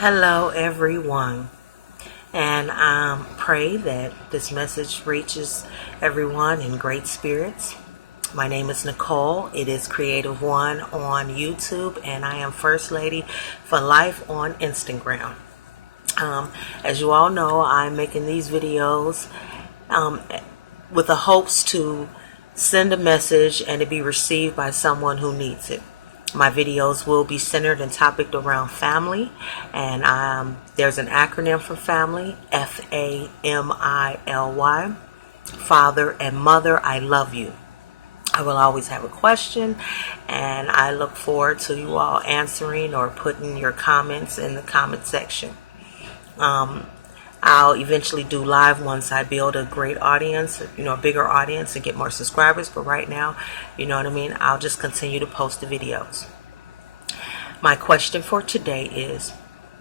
Hello, everyone, and I pray that this message reaches everyone in great spirits. My name is Nicole. It is Creative One on YouTube, and I am First Lady for Life on Instagram. As you all know, I'm making these videos um, with the hopes to send a message and to be received by someone who needs it. My videos will be centered and topicked around family, and there's an acronym for family, F.A.M.I.L.Y, Father and Mother, I love you. I will always have a question, and I look forward to you all answering or putting your comments in the comment section. I'll eventually do live once I build a great audience, a bigger audience and get more subscribers. But right now, you know what I mean, I'll just continue to post the videos. My question for today is,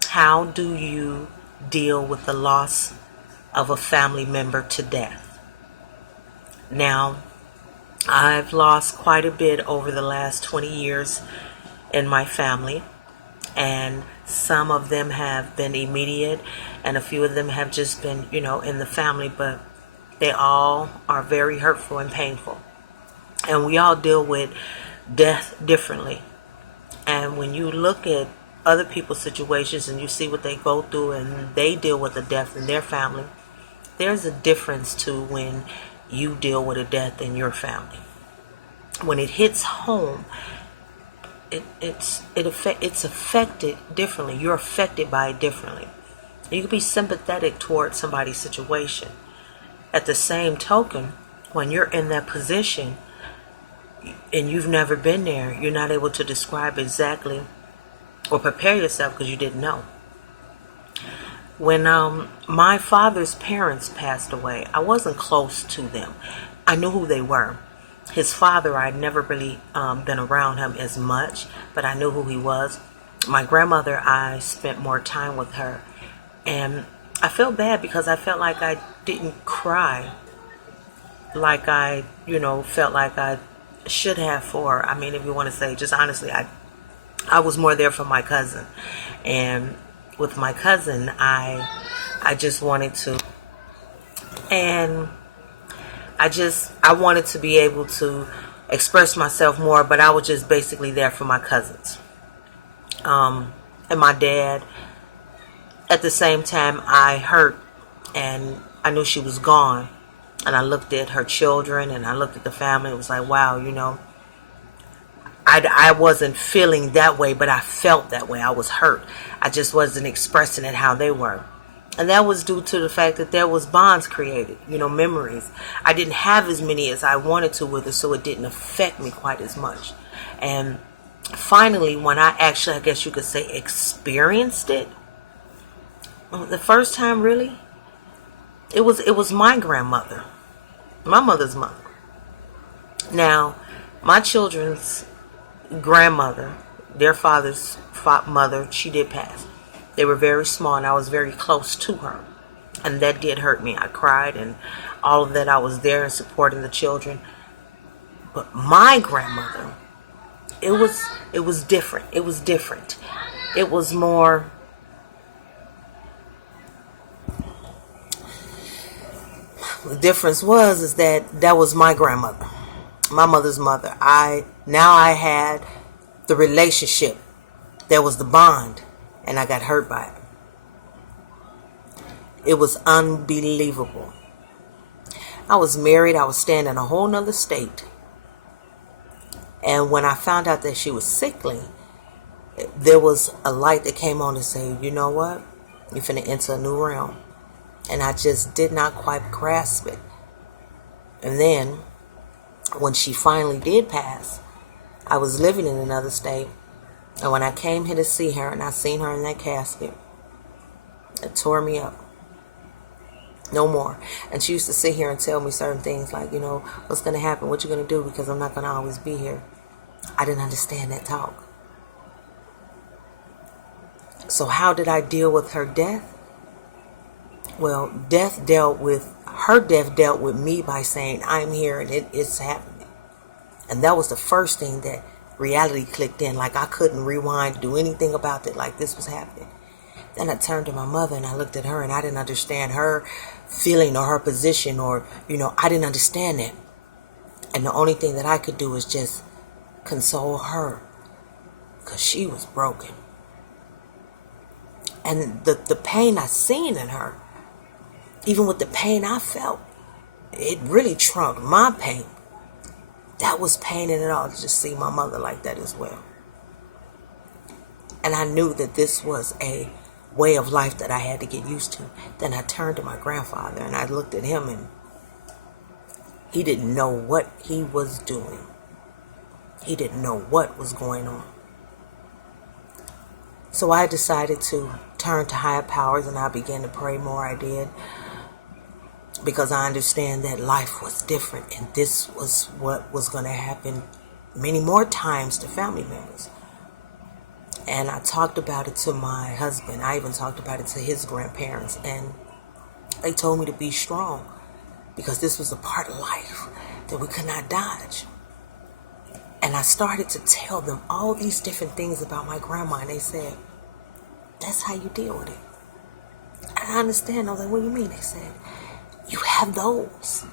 how do you deal with the loss of a family member to death? Now, I've lost quite a bit over the last 20 years in my family, and some of them have been immediate and a few of them have just been, in the family, but they all are very hurtful and painful. And we all deal with death differently. And when you look at other people's situations and you see what they go through and they deal with a death in their family, there's a difference to when you deal with a death in your family. When it hits home, it's affected differently. You're affected by it differently. You can be sympathetic towards somebody's situation. At the same token, when you're in that position and you've never been there, you're not able to describe exactly or prepare yourself because you didn't know. When my father's parents passed away, I wasn't close to them. I knew who they were. His father, I'd never really been around him as much, but I knew who he was. My grandmother, I spent more time with her. And I felt bad because I felt like I didn't cry like I, felt like I should have for her. I mean, if you want to say, just honestly, I was more there for my cousin. And with my cousin, I just wanted to, and I wanted to be able to express myself more, but I was just basically there for my cousins. And my dad, at the same time, I hurt and I knew she was gone. And I looked at her children and I looked at the family. It was like, wow, I wasn't feeling that way, but I felt that way. I was hurt. I just wasn't expressing it how they were. And that was due to the fact that there was bonds created, memories. I didn't have as many as I wanted to with her, so it didn't affect me quite as much. And finally, when I actually, I guess you could say, experienced it, the first time really, it was my grandmother, my mother's mother. Now, my children's grandmother, their father's mother, she did pass. They were very small and I was very close to her. And that did hurt me. I cried and all of that. I was there and supporting the children. But my grandmother, it was different. It was different. It was more, the difference is that was my grandmother, my mother's mother. I had the relationship. There was the bond. And I got hurt by it. It was unbelievable. I was married. I was staying in a whole nother state. And when I found out that she was sickly, there was a light that came on to say, you know what? You're finna enter a new realm. And I just did not quite grasp it. And then, when she finally did pass, I was living in another state. And when I came here to see her and I seen her in that casket, it tore me up. No more. And she used to sit here and tell me certain things like, what's going to happen, what you're going to do, because I'm not going to always be here. I didn't understand that talk. So how did I deal with her death? Well, her death dealt with me by saying, I'm here and it's happening. And that was the first thing that reality clicked in. Like I couldn't rewind, do anything about it. Like this was happening. Then I turned to my mother and I looked at her, and I didn't understand her feeling or her position, or, I didn't understand it. And the only thing that I could do was just console her, because she was broken. And the pain I seen in her, even with the pain I felt, it really trumped my pain. That was pain in it all, to just see my mother like that as well. And I knew that this was a way of life that I had to get used to. Then I turned to my grandfather and I looked at him, and he didn't know what he was doing. He didn't know what was going on. So I decided to turn to higher powers, and I began to pray more. I did, because I understand that life was different, and this was what was going to happen many more times to family members. And I talked about it to my husband. I even talked about it to his grandparents, and they told me to be strong, because this was a part of life that we could not dodge. And I started to tell them all these different things about my grandma, and they said, that's how you deal with it. And I understand. I was like, what do you mean? They said, you have those.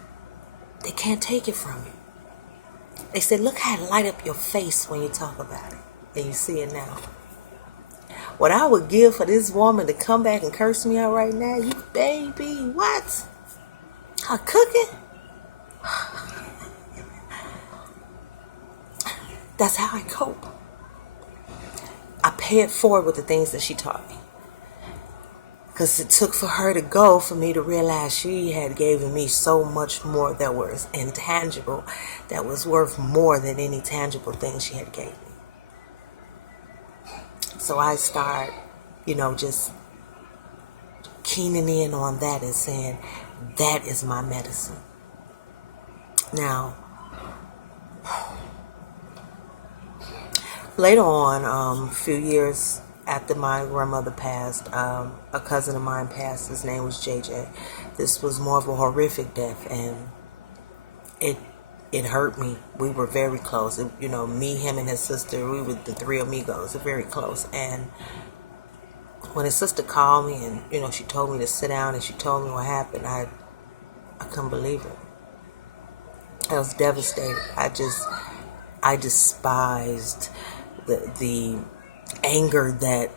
They can't take it from you. They said, look how it light up your face when you talk about it. And you see it now. What I would give for this woman to come back and curse me out right now, you baby, what? Her cooking? That's how I cope. I pay it forward with the things that she taught me. Because it took for her to go for me to realize she had given me so much more that was intangible, that was worth more than any tangible thing she had gave me. So I start, just keening in on that and saying, that is my medicine. Now, later on, a few years after my grandmother passed, a cousin of mine passed. His name was JJ. This was more of a horrific death, and it hurt me. We were very close. Me, him, and his sister, we were the three amigos, very close. And when his sister called me and, she told me to sit down and she told me what happened, I couldn't believe it. I was devastated. I despised the anger that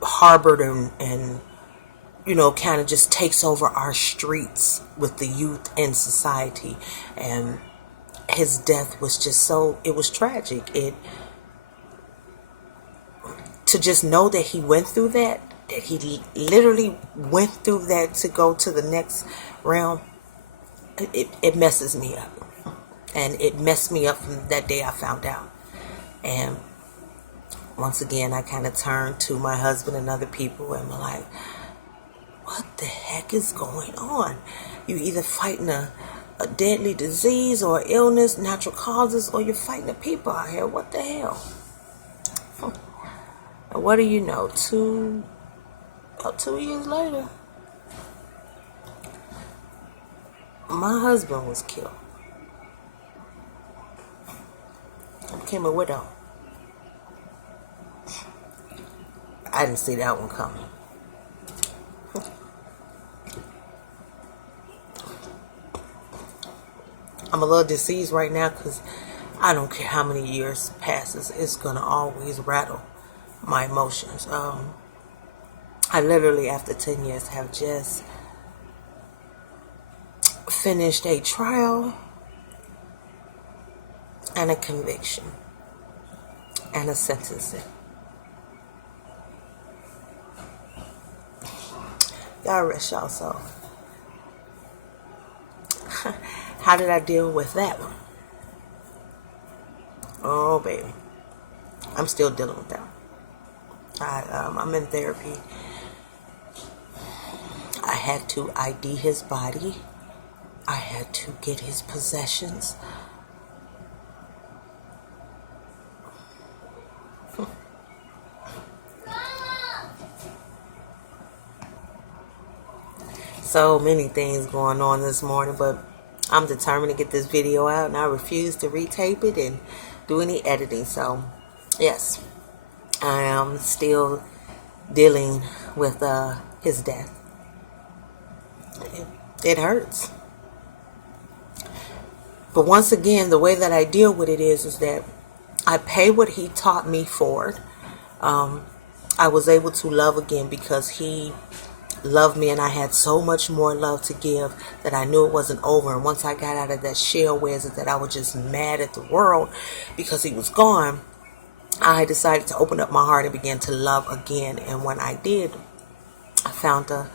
harbored and kind of just takes over our streets with the youth in society. And his death was just it was tragic. To just know that he went through that he literally went through that to go to the next realm, it messes me up. And it messed me up from that day I found out. And once again, I kind of turned to my husband and other people and were like, what the heck is going on? You either fighting a deadly disease or illness, natural causes, or you're fighting the people out here. What the hell? And what do you know? About 2 years later, my husband was killed. I became a widow. I didn't see that one coming. I'm a little diseased right now because I don't care how many years passes. It's going to always rattle my emotions. I literally, after 10 years, have just finished a trial and a conviction and a sentencing. God rest y'all soul. How did I deal with that one? Oh, baby. I'm still dealing with that. I'm in therapy. I had to ID his body. I had to get his possessions. So many things going on this morning, but I'm determined to get this video out, and I refuse to retape it and do any editing. So, yes, I am still dealing with his death. It hurts. But once again, the way that I deal with it is that I pay what he taught me forward. I was able to love again because he loved me, and I had so much more love to give that I knew it wasn't over. And once I got out of that shell where is it that I was just mad at the world because he was gone, I decided to open up my heart and begin to love again. And when I did, I found a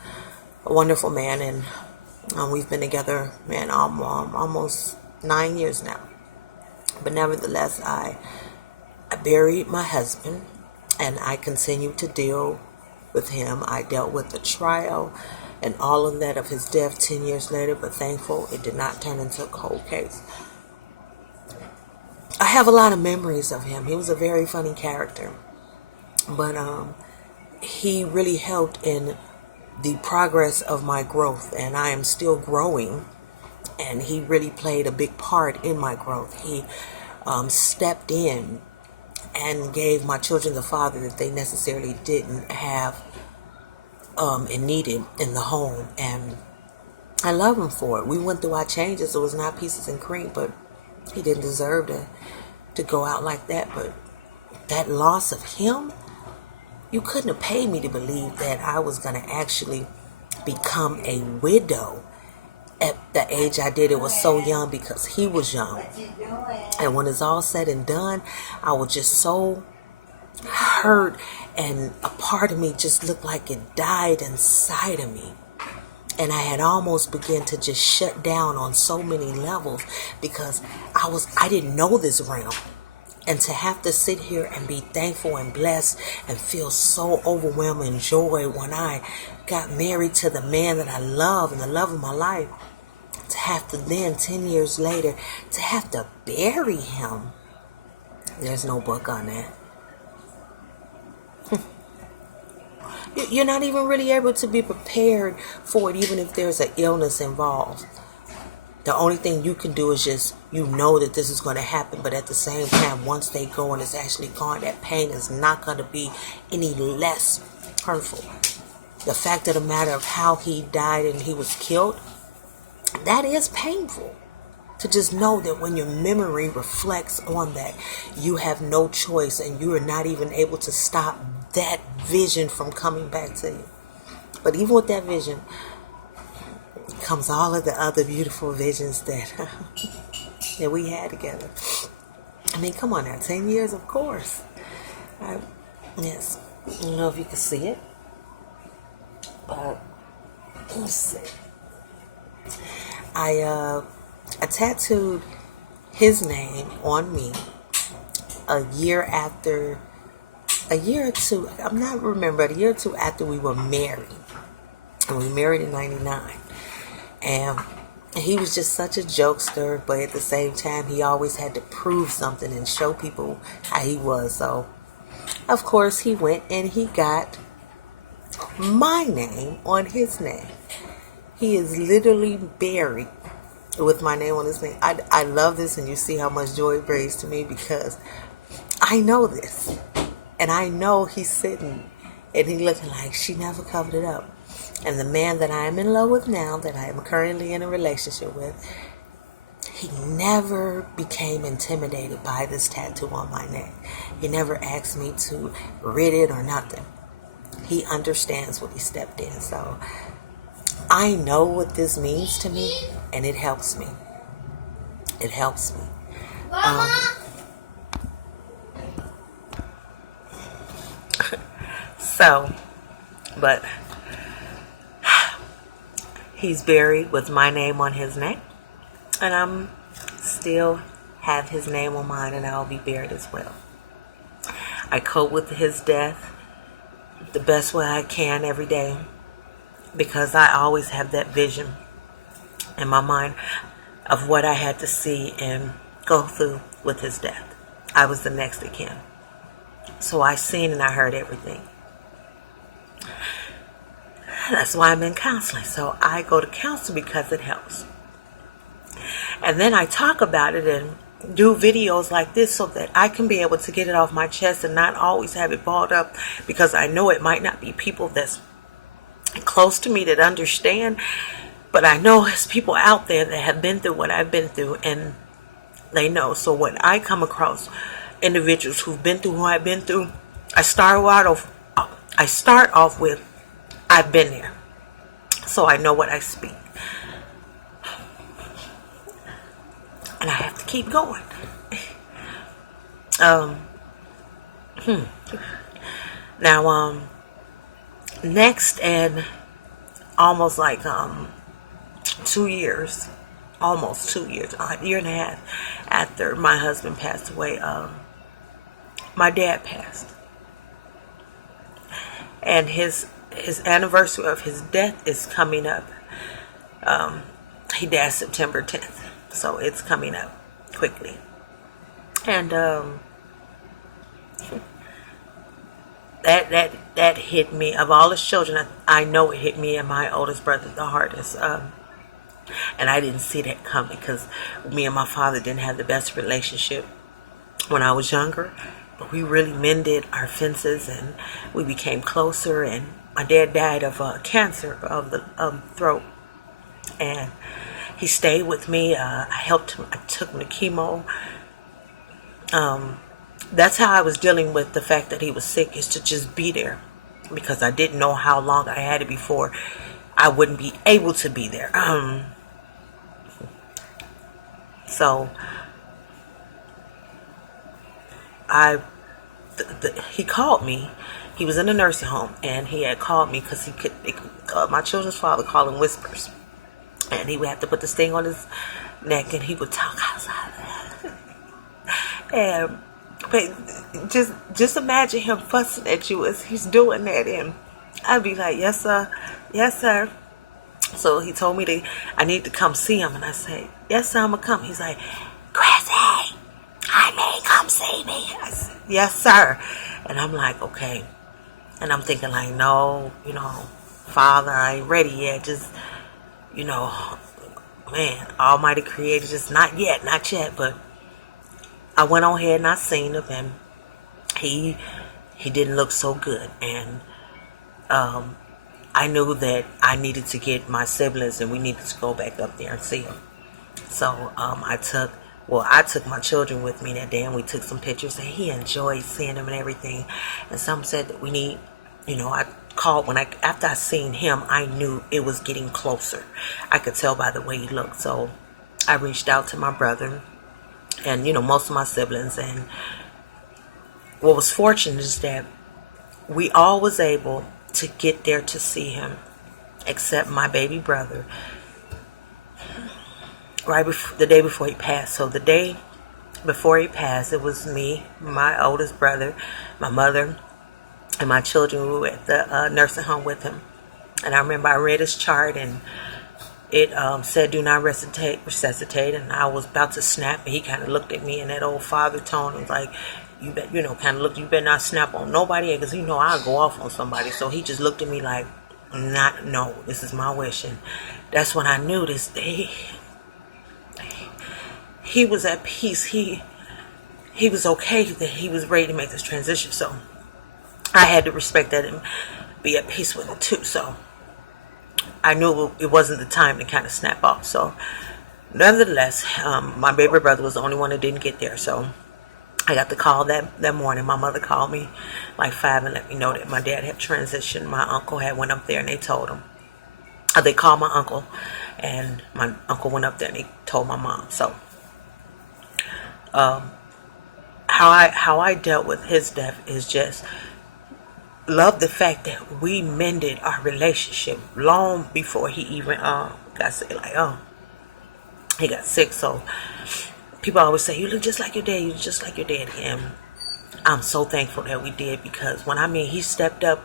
wonderful man, and we've been together, man, almost 9 years now. But nevertheless, I buried my husband, and I continued to deal with him. I dealt with the trial and all of that of his death 10 years later, but thankful it did not turn into a cold case. I have a lot of memories of him. He was a very funny character, but he really helped in the progress of my growth, and I am still growing, and he really played a big part in my growth. He stepped in and gave my children the father that they necessarily didn't have and needed in the home, and I love him for it. We went through our changes. It was not pieces and cream, but he didn't deserve to go out like that. But that loss of him, you couldn't have paid me to believe that I was going to actually become a widow at the age I did. It was so young because he was young. And when it's all said and done, I was just so hurt, and a part of me just looked like it died inside of me. And I had almost begun to just shut down on so many levels because I didn't know this realm. And to have to sit here and be thankful and blessed and feel so overwhelmed and joy when I got married to the man that I love and the love of my life, to have to then 10 years later to have to bury him, there's no book on that. You're not even really able to be prepared for it, even if there's an illness involved. The only thing you can do is just, you know that this is going to happen, but at the same time, once they go and it's actually gone, that pain is not going to be any less hurtful. The fact of the matter of how he died and he was killed, that is painful. To just know that when your memory reflects on that, you have no choice and you are not even able to stop that vision from coming back to you. But even with that vision comes all of the other beautiful visions that that we had together. I mean, come on now, 10 years, of course. Yes, I don't know if you can see it, but let's see. I tattooed his name on me a year or two, I'm not remembering, a year or two after we were married. And we married in 99. And he was just such a jokester, but at the same time, he always had to prove something and show people how he was. So, of course, he went and he got my name on his name. He is literally buried with my name on his name. I love this, and you see how much joy it brings to me because I know this. And I know he's sitting and he looking like she never covered it up. And the man that I am in love with now, that I am currently in a relationship with, he never became intimidated by this tattoo on my neck. He never asked me to rid it or nothing. He understands what he stepped in. So I know what this means to me, and it helps me. It helps me. But he's buried with my name on his neck, and I'm still have his name on mine, and I'll be buried as well. I cope with his death the best way I can every day because I always have that vision in my mind of what I had to see and go through with his death. I was the next of kin. So I seen and I heard everything. That's why I'm in counseling. So I go to counseling because it helps. And then I talk about it, and do videos like this so that I can be able to get it off my chest and not always have it balled up, because I know it might not be people that's close to me that understand, but I know there's people out there that have been through what I've been through, and they know. So when I come across individuals who've been through what I've been through, I start off with, I've been there, so I know what I speak, and I have to keep going. Now, next, and almost like 2 years, almost 2 years, a year and a half after my husband passed away, my dad passed, and his anniversary of his death is coming up. He died September 10th, so it's coming up quickly, and that hit me. Of all his children, I know it hit me and my oldest brother the hardest. And I didn't see that coming, because me and my father didn't have the best relationship when I was younger. But we really mended our fences, and we became closer. And my dad died of cancer of the throat, and he stayed with me. I helped him. I took him to chemo. That's how I was dealing with the fact that he was sick, is to just be there, because I didn't know how long I had it before I wouldn't be able to be there. So he called me. He was in a nursing home, and he had called me because my children's father called him Whispers, and he would have to put this thing on his neck, and he would talk outside. And but just imagine him fussing at you as he's doing that, and I'd be like, yes sir, yes sir. So he told me I need to come see him, and I said, yes sir, I'm gonna come. He's like, Chrissy, I may come see me. I said, yes sir. And I'm like, okay. And I'm thinking like, no, Father, I ain't ready yet. Just, man, Almighty Creator, just not yet. But I went on ahead and I seen him, and he didn't look so good, and I knew that I needed to get my siblings, and we needed to go back up there and see him. So I took my children with me that day, and we took some pictures, and he enjoyed seeing them and everything. And some said that we need, I called after I seen him, I knew it was getting closer. I could tell by the way he looked. So I reached out to my brother and most of my siblings, and what was fortunate is that we all was able to get there to see him, except my baby brother, the day before he passed. So the day before he passed, it was me, my oldest brother, my mother, and my children. We were at the nursing home with him, and I remember I read his chart, and it said do not resuscitate, and I was about to snap, and he kind of looked at me in that old father tone and was like, you better not snap on nobody, because I'll go off on somebody. So he just looked at me like, no, this is my wish. And that's when I knew this. He was at peace. He was okay, that he was ready to make this transition. So I had to respect that and be at peace with it too. So I knew it wasn't the time to kind of snap off. So nevertheless, my baby brother was the only one that didn't get there. So I got the call that morning. My mother called me like 5 and let me know that my dad had transitioned. My uncle had went up there, and they told him. They called my uncle, and my uncle went up there and he told my mom. So how I dealt with his death is just love the fact that we mended our relationship long before he even got sick. He got sick. So people always say, you look just like your dad, you look just like your dad. And I'm so thankful that we did, because he stepped up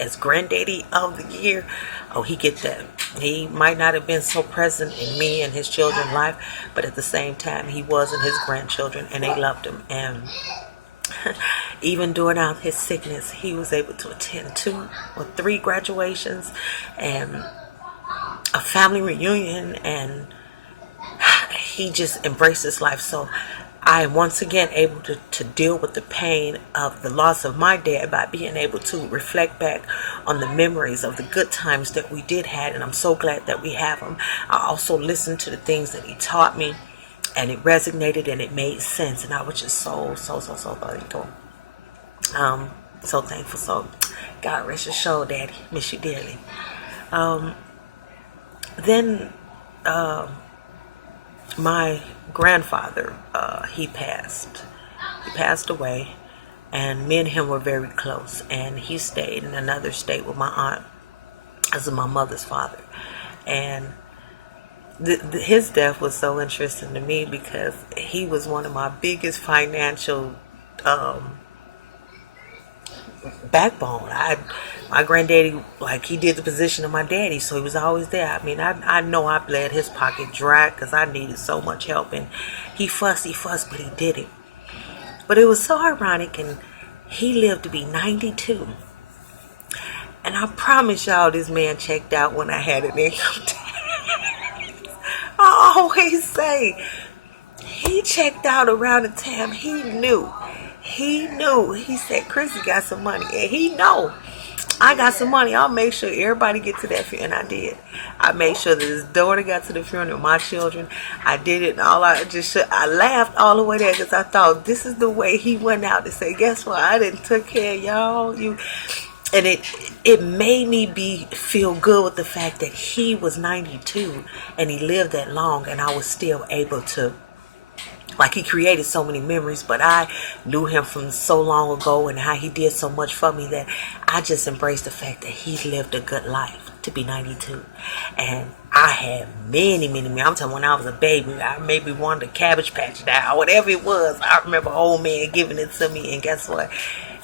as granddaddy of the year. Oh, he get that. He might not have been so present in me and his children's life, but at the same time, he was in his grandchildren, and they loved him. And even during his sickness, he was able to attend 2 or 3 graduations and a family reunion, and he just embraced his life. So I am once again able to deal with the pain of the loss of my dad by being able to reflect back on the memories of the good times that we did have, and I'm so glad that we have them. I also listened to the things that he taught me, and it resonated and it made sense, and I was just so thankful. So thankful. So God rest your soul, Daddy. Miss you dearly. Then my grandfather, he passed away, and me and him were very close, and he stayed in another state with my aunt, as my mother's father. And his death was so interesting to me because he was one of my biggest financial backbone. My granddaddy, like, he did the position of my daddy, so he was always there. I mean, I know I bled his pocket dry because I needed so much help, and he fussed, but he did it. But it was so ironic, and he lived to be 92. And I promise y'all, this man checked out when I had an income tax. I always say, he checked out around the time he knew. He said, Chrissy got some money. And he know I got some money. I'll make sure everybody get to that funeral. And I did. I made sure that his daughter got to the funeral, my children. I did it. And I laughed all the way there because I thought this is the way he went out to say, guess what? I didn't took care of y'all. And it made me feel good with the fact that he was 92 and he lived that long, and I was still able to, like, he created so many memories, but I knew him from so long ago and how he did so much for me that I just embraced the fact that he lived a good life to be 92. And I had many, I'm talking when I was a baby, I maybe wanted a Cabbage Patch doll, whatever it was. I remember an old man giving it to me, and guess what?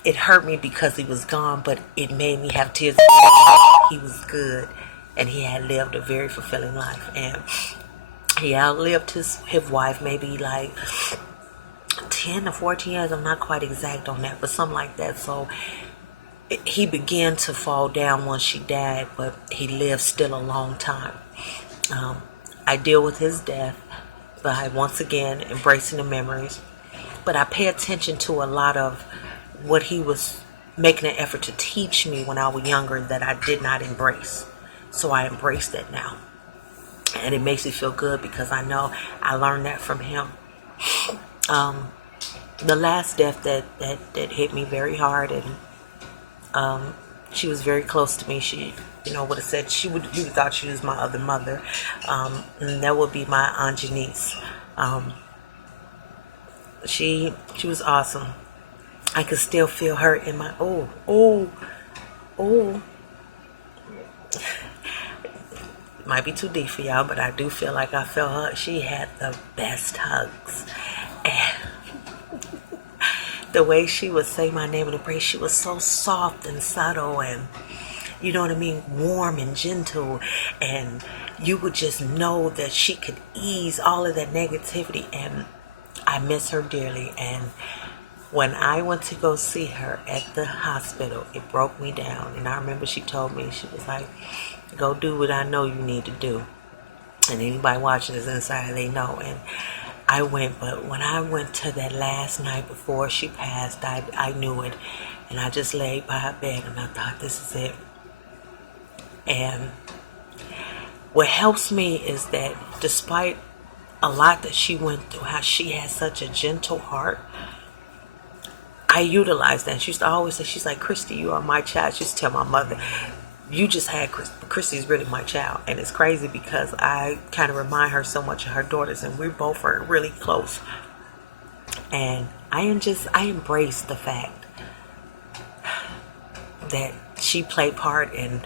It hurt me because he was gone, but it made me have tears. He was good, and he had lived a very fulfilling life. And he outlived his wife maybe like 10 or 14 years. I'm not quite exact on that, but something like that. So he began to fall down once she died, but he lived still a long time. I deal with his death by once again embracing the memories, but I pay attention to a lot of what he was making an effort to teach me when I was younger that I did not embrace. So I embrace that now. And it makes me feel good because I know I learned that from him. The last death that hit me very hard, and she was very close to me. She, would have said you would thought she was my other mother. And that would be my Aunt Janice. She was awesome. I could still feel her in my might be too deep for y'all, but I do feel like I felt her. She had the best hugs. And the way she would say my name in the prayer, she was so soft and subtle and, you know what I mean, warm and gentle. And you would just know that she could ease all of that negativity. And I miss her dearly. And when I went to go see her at the hospital, it broke me down. And I remember she told me, she was like, go do what I know you need to do. And anybody watching this inside, they know. And I went, but when I went to that last night before she passed, I knew it. And I just laid by her bed and I thought, this is it. And what helps me is that despite a lot that she went through, how she had such a gentle heart, I utilized that. She used to always say, she's like, Christy, you are my child. She used to tell my mother, you just had Christy's really my child. And it's crazy because I kind of remind her so much of her daughters, and we both are really close. And I embrace the fact that she played part in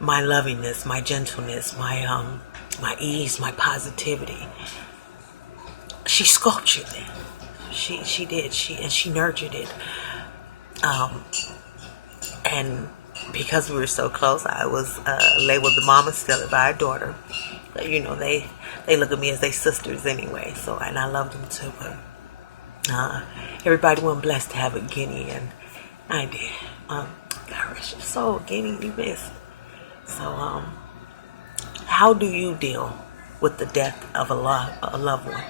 my lovingness, my gentleness, my ease, my positivity. She sculptured that. She did. She nurtured it. And because we were so close, I was labeled the mama still by a daughter. But, they look at me as their sisters anyway. So, and I loved them too. But everybody wasn't blessed to have a guinea, and I did. God rest your soul, guinea, you missed. So, how do you deal with the death of a loved one?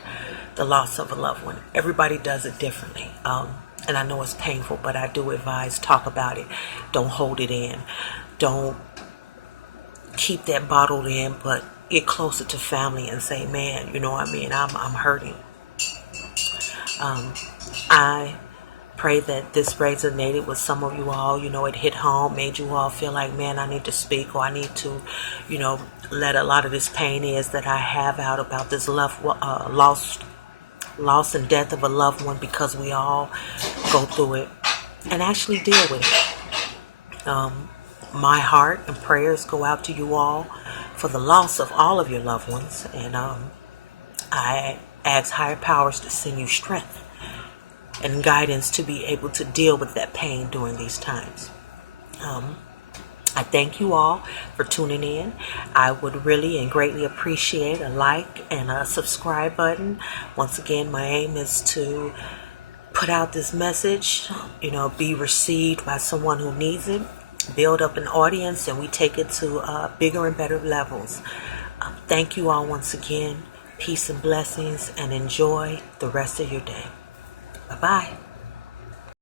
the loss of a loved one. Everybody does it differently. And I know it's painful, but I do advise talk about it. Don't hold it in. Don't keep that bottled in, but get closer to family and say, man, you know what I mean? I'm hurting. I pray that this resonated with some of you all. You know, it hit home, made you all feel like, man, I need to speak, or I need to, you know, let a lot of this pain is that I have out about this loss and death of a loved one, because we all go through it and actually deal with it. My heart and prayers go out to you all for the loss of all of your loved ones, and I ask higher powers to send you strength and guidance to be able to deal with that pain during these times. I thank you all for tuning in. I would really and greatly appreciate a like and a subscribe button. Once again, my aim is to put out this message, you know, be received by someone who needs it, build up an audience, and we take it to bigger and better levels. Thank you all once again. Peace and blessings, and enjoy the rest of your day. Bye-bye.